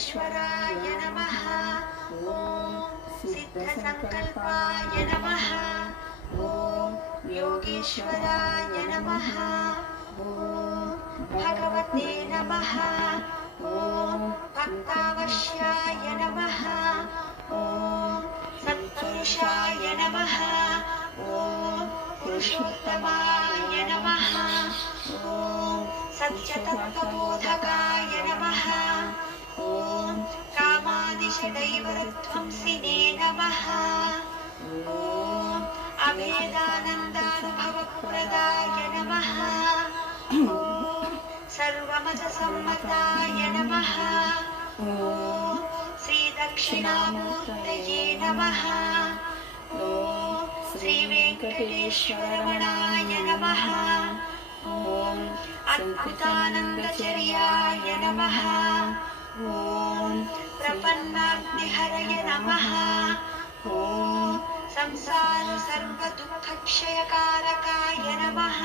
योगेश्वराय नमः। ॐ सिद्धसंकल्पाय नमः। ॐ योगेश्वराय नमः। ॐ भगवते नमः। ॐ भक्तावश्याय नमः। ॐ सत्पुरुषाय नमः। ॐ पुरुषोत्तमाय नमः। ॐ सत्यतत्त्वबोधकाय नमः। ॐ कामादिशदैवध्वंसिने नमः। ॐ अभेदानन्दानुभवप्रदाय नमः। ॐ सर्वमतसम्मताय नमः। ॐ श्रीदक्षिणामूर्तये नमः। ॐ श्रीवेङ्कटेश्वररमणाय नमः। ॐ अद्भुतानन्दचर्याय नमः। ॐ प्रपन्नाग्निहरय नमः। ॐ संसारसर्वदुःखक्षयकारकाय नमः।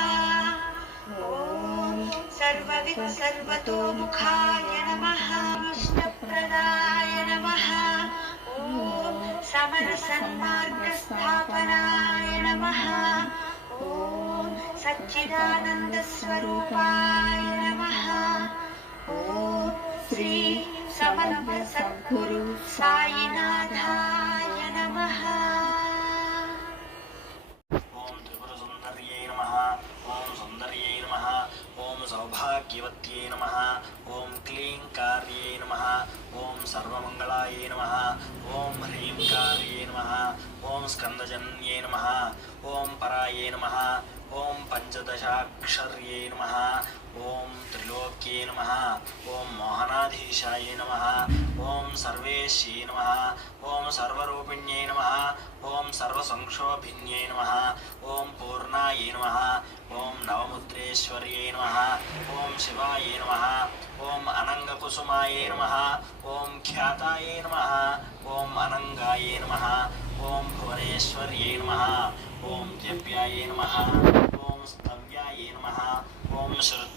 ॐ सर्ववित्सर्वतोमुखाय नमः। इष्टप्रदाय नमः। ॐ समरसन्मार्गस्थापनाय नमः। ॐ सच्चिदानन्दस्वरूपाय नमः। ॐ श्री समर्थ सद्गुरु साईनाथाय नमः। ओम त्रिपुरसुंदर्यै नमः। ओम सुंदर्यै नमः। ओम सौभाग्यवत्यै नमः। ओम क्लींकार्यै नमः। ओम सर्वमंगलायै नमः। ओम ह्रींकार्यै नमः। ओम स्कंदजन्यै नमः। ओम परायै नमः। ओम पंचदशाक्षर्यै नमः। ओम त्रिलोक्ये नमः। ओम मोहनाधीशाय नमः। ओम सर्वेश्यै नमः। ओम सर्वरूपिण्यै नमः। ओम सर्वसंक्षोभिन्यै नमः। ओम पूर्णायै नमः। ओम नवमुद्रेश्वर्यै नमः। ओम शिवाय नमः। ओम अनंगकुसुमाय नमः। ओम ख्यातायै नमः। ओम अनंगाय नमः। ओम भुवनेश्वर्यै नमः। ओम दिव्याय नमः। ओम स्तव्याय नमः। ओम श्रुत